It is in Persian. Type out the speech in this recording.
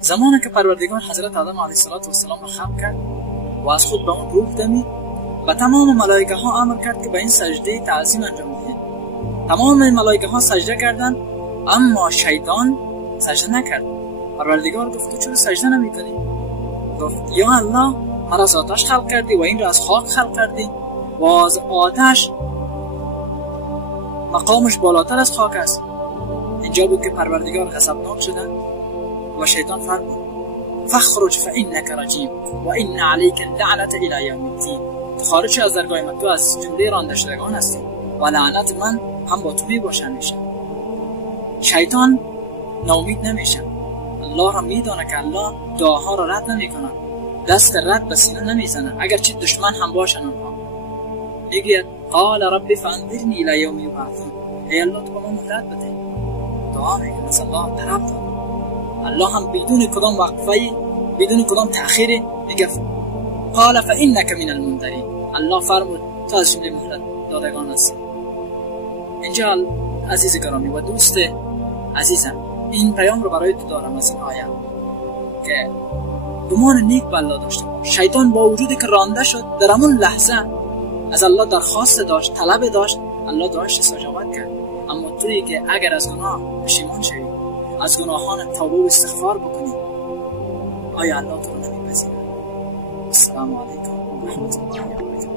زمانی که پروردگار حضرت آدم علیه السلام را خلق کرد و از خود به اون روح دمید و تمام ملائکه ها امر کرد که به این سجده تعظیم انجام دهید. تمام ملائکه ها سجده کردند، اما شیطان سجده نکرد. پروردگار گفت تو چرا سجده نمی‌کنی؟ گفت یا الله، ما از آتش خلق کردی و این را از خاک خلق کردی و از آتش مقامش بالاتر از خاک است. اینجا بود که پروردگار غضبناک شد و شیطان فرمود فخرج فانک رجیم و ان علیک اللعنة الی یوم الدین. تو خارج از درگاه من، تو از جمله رانده شدگان هستی و لعنت من هم با تو میباشه همیشه. شیطان ناامید نمیشه. الله را میدونه که الله دعاها را رد نمیکنه، دست رد به سینه نمیزنه اگرچه دشمن هم باشن اونها. میگه قال رب فانظرنی الی یوم یبعثون. ای الله تو به ما مهلت بده. دعا میکنه از الله طلب داره. الله هم بدون کدام وقفه، بدون کدام تأخیر میگه قال فانک من المنذرین. الله فرمود تو از جمله مهلت دادگان هستی. اینجا عزیز گرامی و دوست عزیزم، این پیام رو برای تو دارم از این آیه که گمان نیک به الله داشته باش. شیطان با وجودی که رانده شد در همون لحظه از الله درخواست داشت، طلب داشت، الله دعاش استجابت کرد. اما تویی که اگر از گناه پشیمان شوی، از گناهان توبه و استغفار بکنی، آیا الله تو رو نمیپذیرد؟ السلام علیکم و رحمت الله و برکاته.